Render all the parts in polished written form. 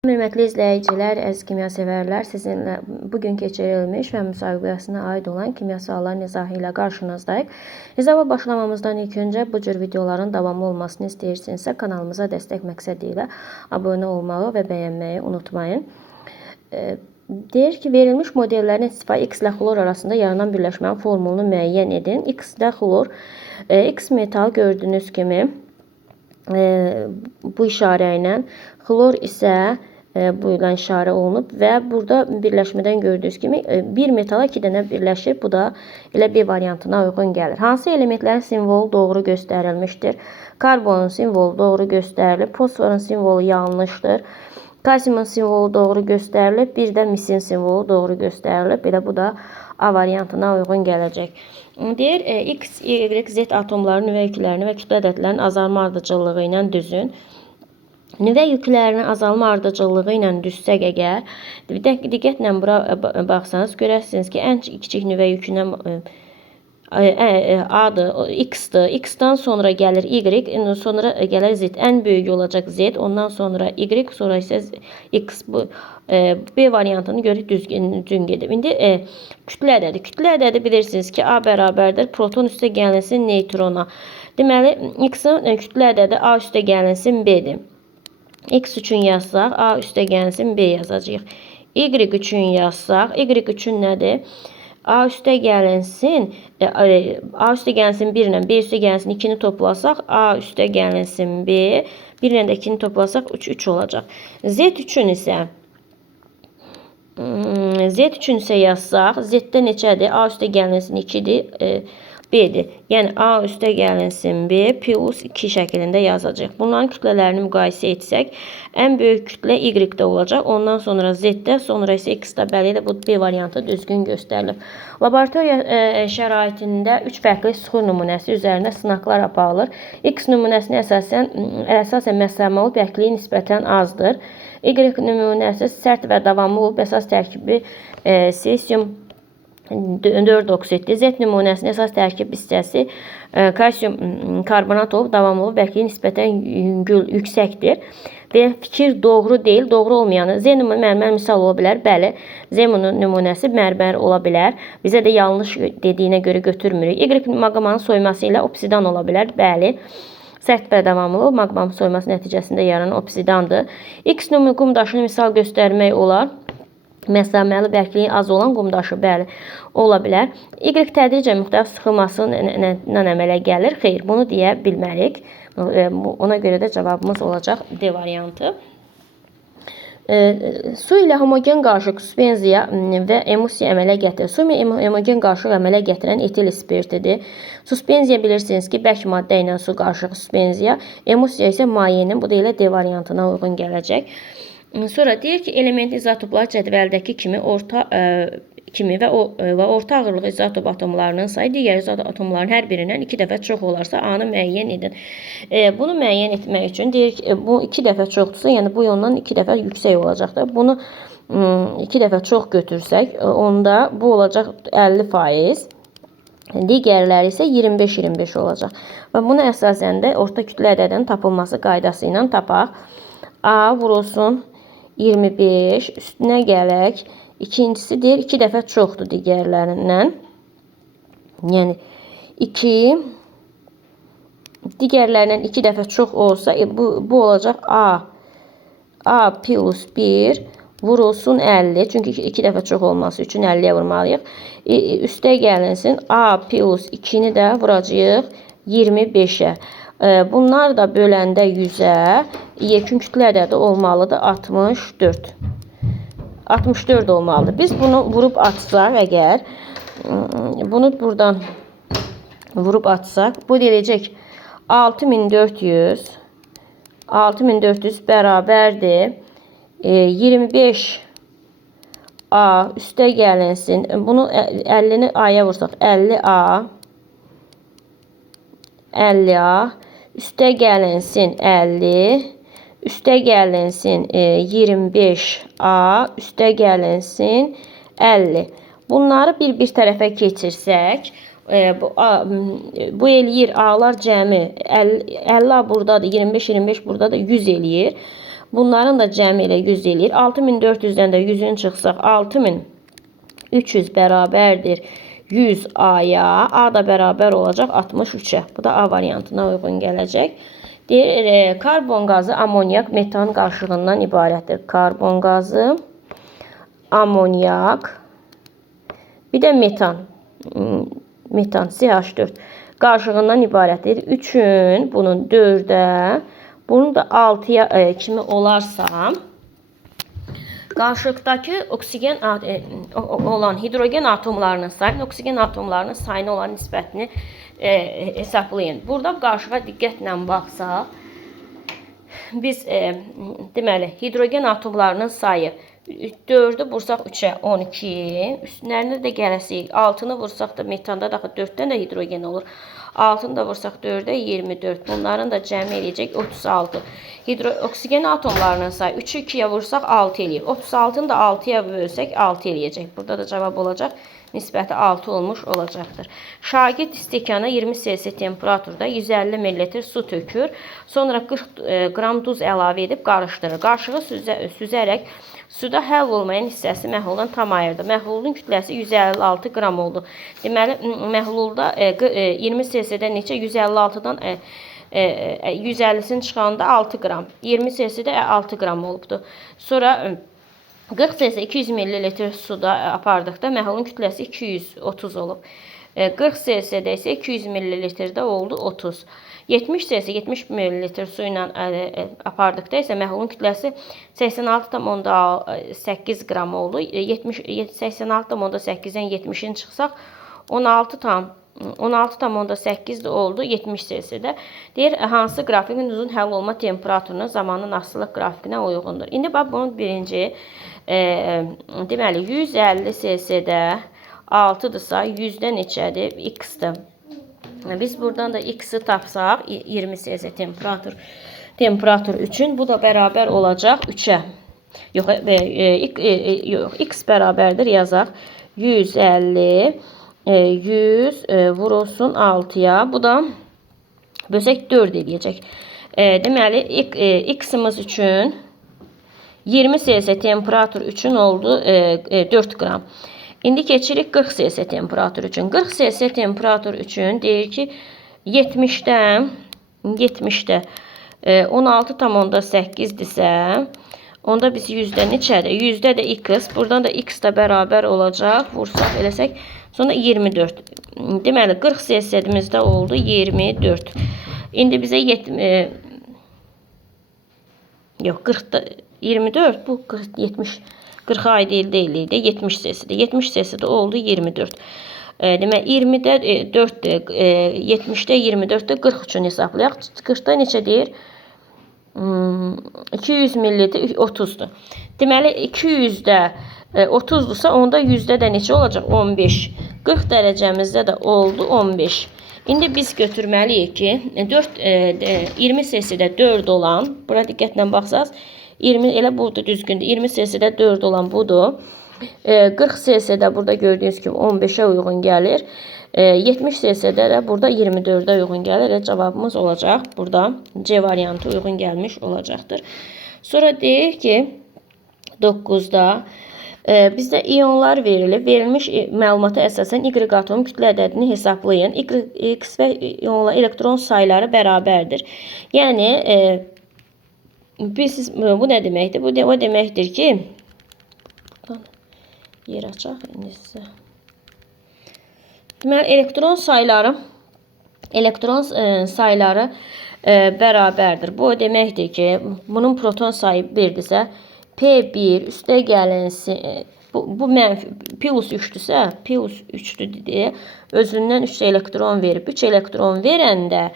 Hörmətli izləyicilər, əziz kimyasevərlər, sizinlə bugün keçirilmiş və müsabiqəsinə aid olan kimyasallar izahı ilə qarşınızdayıq. İzaha başlamamızdan ilk öncə bu cür videoların davamlı olmasını istəyirsinizsə kanalımıza dəstək məqsədi ilə abunə olmağı və bəyənməyi unutmayın. Deyir ki, verilmiş modellərin istifai X ilə xlor arasında yaranan birləşmənin formulunu müəyyən edin. X-də xlor, X metal gördüyünüz kimi bu işarə ilə, xlor isə bu ilə işarə olunub və burada birləşmədən gördüyünüz kimi bir metala 2 dənə birləşir. Bu da elə B variantına uyğun gəlir. Hansı elementlərin simvolu doğru göstərilmişdir? Karbonun simvolu doğru göstərilir. Fosforun simvolu yanlışdır. Kalsiumun simvolu doğru göstərilib. Bir də misin simvolu doğru göstərilib. Belə bu da A variantına uyğun gələcək. Deyir, X, Y, Z atomların nüvə yüklərini və kütlə ədədlərinin azalma ardıcıllığı ilə düzün. Nüvə yüklərinin azalma ardıcıllığı ilə düzsək əgər, diqqətlə bura baxsanız görərsiniz ki, ən kiçik nüvə yükündən A'dır, X'dir. X'dan sonra gəlir Y, sonra gəlir Z. Ən böyük olacaq Z, ondan sonra Y, sonra isə X. Bu B variantını görək düzgün gedib. İndi kütlə ədədi. Kütlə ədədi bilirsiniz ki, A bərabərdir proton üstə gəlinsin neytrona. Deməli, X'in kütlə ədədi A üstə gəlinsin B'dir. X üçün yazsaq, A üstə gəlsin B yazacağıq. Y üçün yazsaq, Y üçün nədir? A üstə gəlinsin, A üstə gəlinsin 1 ilə, B üstə gəlinsin 2-ni toplasaq, A üstə gəlinsin B, 1 ilə də 2-ni toplasaq 3 olacaq. Z üçün isə yazsaq, Z-də neçədir? A üstə gəlinsin 2-dir, B'dir. Yəni A üstə gəlinsin B plus 2 şəklində yazacaq. Bunların kütlələrini müqayisə etsək, ən böyük kütlə Y-də olacaq. Ondan sonra Z-də, sonra isə X-də. Bəli, bu B variantı düzgün göstərilib. Laboratoriya şəraitində 3 fərqli suxur nümunəsi üzərində sınaqlar aparılır. X nümunəsinə əsasən məsləhəməli bərkliyi nisbətən azdır. Y nümunəsi sərt və davamlı olub, əsas tərkibi sesium 4 oksiddir. Z nümunəsinin əsas tərkib hissəsi kalsium karbonat olub, davamlı olub, bərkliyi nisbətən yüksəkdir. Və fikir doğru deyil, doğru olmayanı. Z mərmər misal ola bilər. Bəli, Z nümunəsi mərmər ola bilər. Bizə də yanlış dediyinə görə götürmürük. Y maqmanın soyması ilə obsidan ola bilər. Bəli, sərt və davamlı olub, maqmanın soyması nəticəsində yaranan obsidandır. X qum daşını misal göstərmək olar. Məsələməli bərkliyi az olan qum daşı, bəli, ola bilər. Y tədricən müxtəlif sıxılması ilə əmələ gəlir. Xeyr, bunu deyə bilmərik. Ona görə də cavabımız olacaq D variantı. Su ilə homogen qarışıq suspenziya və emulsiya əmələ gətirir. Su ilə homogen qarışıq əmələ gətirən etil spirtidir. Suspenziya bilirsiniz ki, bərk maddə ilə su qarışıq suspenziya, emulsiya isə mayenin, bu da elə D variantına uyğun gələcək. Sonra deyir ki, element izotoplar cədvəldəki kimi və orta ağırlıq izotop atomlarının sayı digər izotop atomların hər birindən 2 dəfə çox olarsa A-nı müəyyən edin. Bunu müəyyən etmək üçün deyir ki, bu 2 dəfə çoxdursa, yəni bu ondan 2 dəfə yüksək olacaqdır. Bunu 2 dəfə çox götürsək, onda bu olacaq 50%. Digərləri isə 25-25 olacaq. Və bunu əsasən də orta kütlə ədədinin tapılması qaydası ilə tapaq. A vurulsun 25, üstünə gələk. İkincisi deyir 2 dəfə çoxdur digərlərindən. Yəni 2 digərlərindən 2 dəfə çox olsa, bu olacaq A plus 1 vurulsun 50. Çünki 2 dəfə çox olması üçün 50-yə vurmalıyıq. Üstə gəlinsin A plus 2-ni də vuracağıq 25-ə. Bunlar da böləndə 100-ə, yekun kütlə ədədi olmalıdır 64. 64 olmalıdır. Biz bunu vurub atsaq əgər, bunu buradan vurub atsaq, bu deyəcək 6400. 6400 bərabərdir 25 A üstə gəlinsin. Bunu 50-ni A-ya vursaq 50A 50A üstə gəlinsin 50, üstə gəlinsin 25A, üstə gəlinsin 50. Bunları bir tərəfə keçirsək, bu eləyir A-lar cəmi 50 buradadır, 25-25 buradadır, 100 eləyir. Bunların da cəmi ilə 100 eləyir. 6400-dən də 100-ün çıxsaq 6300 bərabərdir 100 A'ya. A da bərabər olacaq 63-ə. Bu da A variantına uyğun gələcək. Deyir, karbon qazı, amonyak, metan qarışığından ibarətdir. Karbon qazı, amonyak, bir də metan. Metan CH4 qarışığından ibarətdir. 3-ün bunun 4-ə, bunun da 6-ya kimi olarsa, qarşılıqdakı oksigen olan hidrogen atomlarının sayını, oksigen atomlarının sayına olan nisbətini hesablayın. Burada qarşığa diqqətlə baxsaq, biz deməli hidrogen atomlarının sayı 4'ü vursaq 3'ə 12, üstünlərində də gələsik 6'nı vursaq da metanda da 4'dən də hidrogen olur. 6'nı da vursaq 4'ə 24. Bunların da cəmi eləyəcək 36. Oksigen atomlarının sayı 3'ü 2'yə vursaq 6 eləyir. 36'nı da 6'ya bölsək 6 eləyəcək. Burada da cavab olacaq. Nisbəti 6 olmuş olacaqdır. Şagird stəkana 20 cc temperaturda 150 ml su tökür. Sonra 40 qram duz əlavə edib qarışdırır. Qarışığı süzərək suda həll olmayan hissəsi məhluldan tam ayırdı. Məhlulun kütləsi 156 qram oldu. Deməli, məhlulda 20 cc-də neçə? 156-dan 150'sini çıxanda 6 qram. 20 cc-də 6 qram olubdu. Sonra 40 cc 200 ml suda apardıqda məhlulun kütləsi 230 olub. 40 cc-də isə 200 ml-də oldu 30. 70 cc 70 ml su ilə apardıqda isə məhlulun kütləsi 86,8 qram oldu. 86,8-dən 70-in çıxsaq 16,8 oldu 70 cc-də. Deyir, hansı qrafikin uzun həll olma temperaturuna zamanın asılılıq qrafikinə uyğundur. İndi bax bunun birinci deməli 150 cc-də 6-dırsa 100-də neçədir? X-dir. Biz buradan da X-i tapsaq 20 cc temperatur üçün bu da bərabər olacaq 3-ə. Yox, X bərabərdir yazaq. 150 100 vurulsun 6'ya. Bu da bölsək 4 eləyəcək. Deməli X-imiz üçün 20 cc temperatur üçün oldu 4 qram. İndi keçirik 40 cc temperatur üçün. 40 cc temperatur üçün deyir ki 70'də 16,8-dirsə, onda biz 100-də neçədir? 100-də də X, buradan da X də bərabər olacaq. Vursaq eləsək, sonra 24. Deməli 40 cc-imizdə oldu 24. İndi bizə 40'da 24, bu 70 40'a aid deyildi. 70 cc-də. 70 cc-də oldu 24. Demək 20-də 4-dür. 70-də 24-də 40 üçün hesablayaq. 40-da neçə deyir? 200 ml 30'dur. Deməli 200-də 30'dursa onda 100-də də neçə olacaq? 15. 40 dərəcəmizdə də oldu 15. İndi biz götürməliyik ki 20 cc-də 4 olan, bura diqqətlə baxsaq 20 elə budur düzgündür. 20 cc-də 4 olan budur. 40 cc-də burada gördüyünüz kimi 15'ə uyğun gəlir. 70 cc-də də burada 24'ə uyğun gəlir. Cavabımız olacaq. Burada C variantı uyğun gəlmiş olacaqdır. Sonra deyir ki 9'da bizdə iyonlar verilir. Verilmiş məlumata əsasən Y atomun kütlə ədədini hesablayın. X və iyonlar elektron sayları bərabərdir. Yəni bu nə deməkdir? Bu o deməkdir ki yer açaq indi sizə. Deməli elektron sayları bərabərdir. Bu o deməkdir ki, bunun proton sayı 1-dirsə, P1 üstə gəlinsin, bu mənfi plus 3-dürsə, plus 3-dür deyə özündən 3 elektron verib. 3 elektron verəndə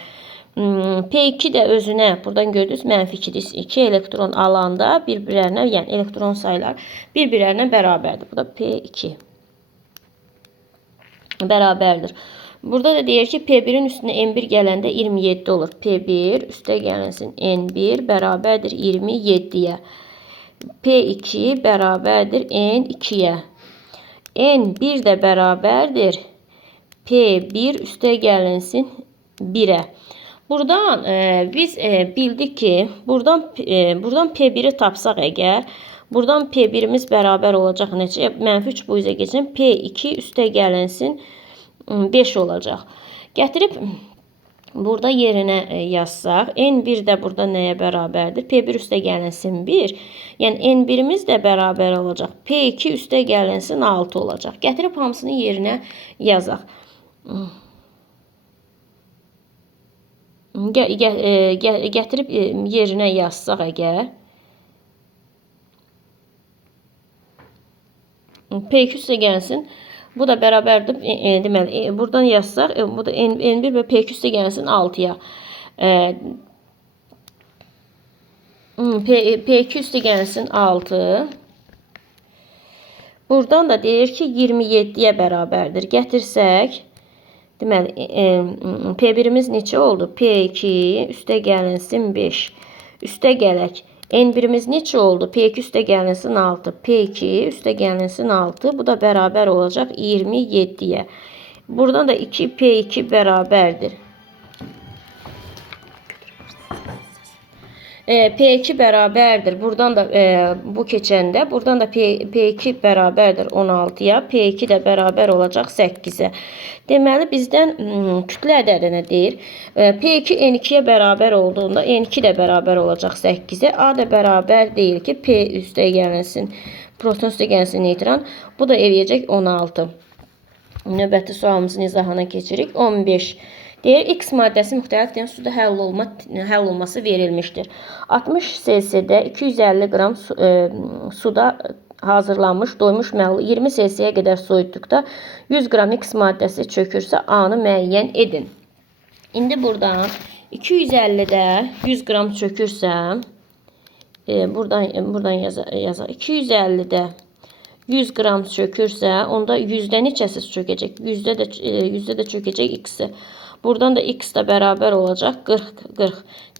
P2 də özünə, buradan gördünüz mənfi 2-dir. 2 elektron alanda bir-birlərinə, yəni elektron saylar bir-birlərinə bərabərdir. Bu da P2 bərabərdir. Burada da deyir ki, P1'in üstünə N1 gələndə 27 olur. P1 üstə gəlinsin N1 bərabərdir 27-yə. P2 bərabərdir N2-yə. N1 də bərabərdir P1 üstə gəlinsin 1-ə. Buradan biz bildik ki buradan P1'i tapsaq əgər, buradan P1'imiz bərabər olacaq neçə? -3 bu üzə keçən P2 üstə gəlinsin 5 olacaq. Gətirib burada yerinə yazsaq, N1 də burada nəyə bərabərdir? P1 üstə gəlinsin 1. Yəni N1'imiz də bərabər olacaq. P2 üstə gəlinsin 6 olacaq. Gətirib hamısını yerinə yazaq. Gətirib yerinə yazsaq əgər, P2 üstə gəlsin. Bu da bərabərdir. Deməli, buradan yazsaq, bu da N1 və P2 üstə gəlsin 6-ya. P2 üstə gəlsin 6. Buradan da deyir ki, 27-yə bərabərdir. Gətirsək, deməli, P1'imiz neçə oldu? P2 üstə gəlinsin 5. Üstə gələk. N1'imiz neçə oldu? P2 üstə gəlinsin 6. P2 üstə gəlinsin 6. Bu da bərabər olacaq 27-yə. Buradan da 2P2 bərabərdir. P2 bərabərdir. Buradan da bu keçəndə, buradan da P2 bərabərdir 16-ya. P2 də bərabər olacaq 8-ə. Deməli, bizdən kütlə ədədini deyir. P2 N2-yə bərabər olduğunda N2 də bərabər olacaq 8-ə. A da bərabər deyil ki, P üstə gəlinsin, proton üstə gəlinsin neytron. Bu da eləyəcək 16. Növbəti sualımızın izahına keçirik. 15. Deyir, X maddəsi müxtəlif tem suda həll olması verilmişdir. 60 cc-də 250 qram suda hazırlanmış doymuş məhlul 20 cc-yə qədər soyutduqda 100 qram X maddəsi çökürsə A-nı müəyyən edin. İndi buradan 250-də 100 qram çökürsə, buradan yazaq. 250-də 100 qram çökürsə, onda 100-də neçəsiz çökəcək? 100-də də çökəcək X-i. Buradan da X da bərabər olacaq 40.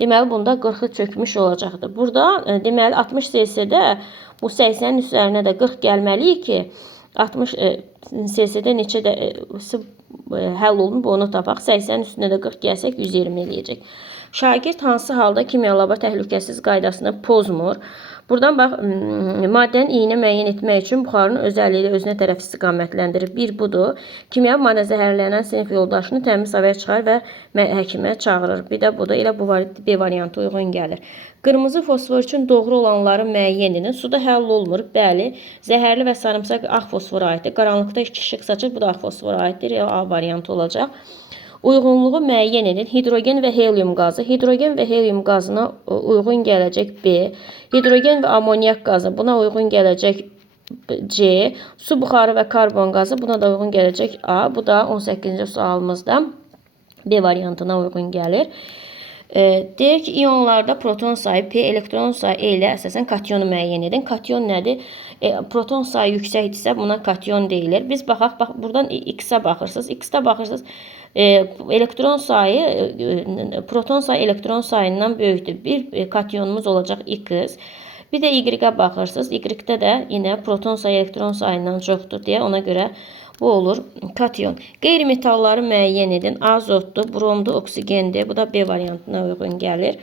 Deməli, bunda 40'ı çökmüş olacaqdır. Burada deməli 60 cc-də bu 80'in üzərinə də 40 gəlməliyik ki, 60 cc-də neçə də həll olunub onu tapaq. 80'in üstünə də 40 gəlsək 120 eləyəcək. Şagird hansı halda kimya labor təhlükəsiz qaydasını pozmur? Buradan bax, maddənin iyini müəyyən etmək üçün buxarın özəlliyi özünə tərəf istiqamətləndirir. Bir budur, kimya maddə zəhərlənən sinif yoldaşını təmiz havaya çıxar və həkimə çağırır. Bir də budur, elə bu B variantı uyğun gəlir. Qırmızı fosfor üçün doğru olanları müəyyən edin. Suda həll olmur, bəli. Zəhərli və sarımsaq ağ fosfora aiddir. Qaranlıqda işıq saçır, bu da ağ fosfora aiddir. A variantı olacaq. Uyğunluğu müəyyən edin. Hidrogen və helium qazı. Hidrogen və helium qazına uyğun gələcək B. Hidrogen və amoniak qazı buna uyğun gələcək C. Su buxarı və karbon qazı buna da uyğun gələcək A. Bu da 18-ci sualımızda B variantına uyğun gəlir. Deyir ki, iyonlarda proton sayı P, elektron sayı E ilə əsasən katyonu müəyyən edin. Katyon nədir? Proton sayı yüksəkdirsə buna katyon deyilir. Biz baxaq, buradan X-ə baxırsınız. X-də baxırsınız, elektron sayı, proton sayı elektron sayından böyükdür. Bir katyonumuz olacaq X. Bir də Y-ə baxırsınız. Y-də də yine proton sayı elektron sayından çoxdur deyə ona görə bu olur katyon. Qeyri-metalları müəyyən edin. Azotdur, bromdur, oksigendir. Bu da B variantına uyğun gəlir.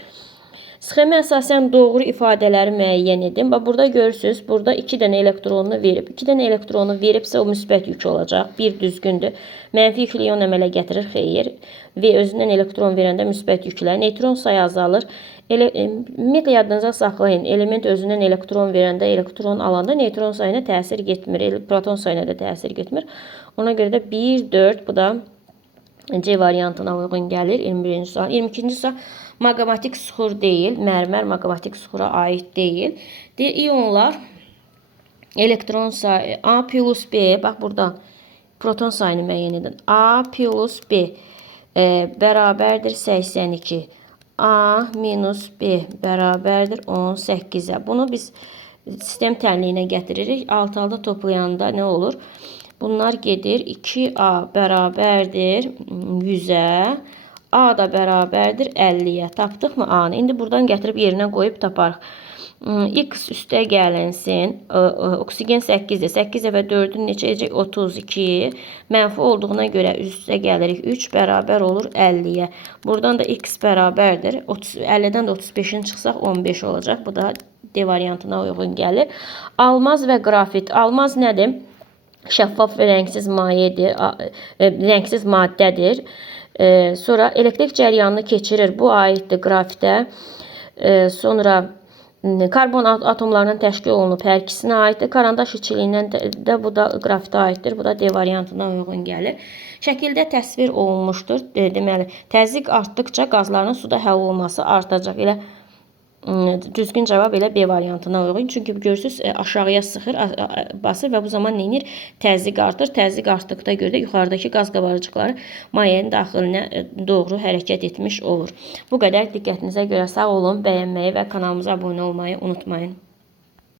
Sxemə əsasən doğru ifadələri müəyyən edin. Bax, burada görürsünüz, burada 2 dənə elektronunu verib. 2 dənə elektronu veribsə o müsbət yük olacaq. Bir düzgündür. Mənfi yüklə iyon əmələ gətirir, xeyir. Və özündən elektron verəndə müsbət yüklər. Neytron sayı azalır. Ümumiyyətlə yadınıza saxlayın. Element özündən elektron verəndə, elektron alanda neytron sayına təsir getmir. Proton sayına da təsir getmir. Ona görə də 1, 4, bu da C variantına uyğun gəlir. 21-ci sual. 22-ci sual. Maqmatik suxur deyil. Mərmər maqmatik suxura aid deyil. İyonlar elektron sayı A plus B. Bax, burada proton sayını müəyyən edin. A plus B bərabərdir 82. A minus B bərabərdir 18'ə. Bunu biz sistem tənliyinə gətiririk. Alt-alda toplayanda nə olur? Bunlar gedir. 2A bərabərdir 100'ə. A da bərabərdir 50'yə. Tapdıq mı A-nı? İndi buradan gətirib yerinə qoyub taparıq. X üstə gəlinsin. Oksigen 8-dir. 8 və 4-ün neçə edəcək? 32. Mənfi olduğuna görə üstə gəlirik. 3 bərabər olur 50-yə. Buradan da X bərabərdir. 50-dən də 35-in çıxsaq 15 olacaq. Bu da D variantına uyğun gəlir. Almaz və qrafit. Almaz nədir? Şəffaf və rəngsiz mayedir, rəngsiz maddədir. Sonra elektrik cəryanını keçirir. Bu aiddir qrafitə. Sonra karbon atomlarının təşkil olunub hər ikisinə aiddir. Karandaş içiliyindən də bu da qrafitə aiddir. Bu da D variantına uyğun gəlir. Şəkildə təsvir olunmuşdur. Deməli, təzyiq artdıqca qazların suda həll olması artacaq. Elə düzgün cavab elə B variantına uyğun. Çünki görürsünüz aşağıya sıxır, basır və bu zaman neyinir? Təzyiq artır. Təzyiq artdıqda görə də yuxarıdakı qaz qabarcıqları mayenin daxilinə doğru hərəkət etmiş olur. Bu qədər. Diqqətinizə görə sağ olun. Bəyənməyi və kanalımıza abunə olmayı unutmayın.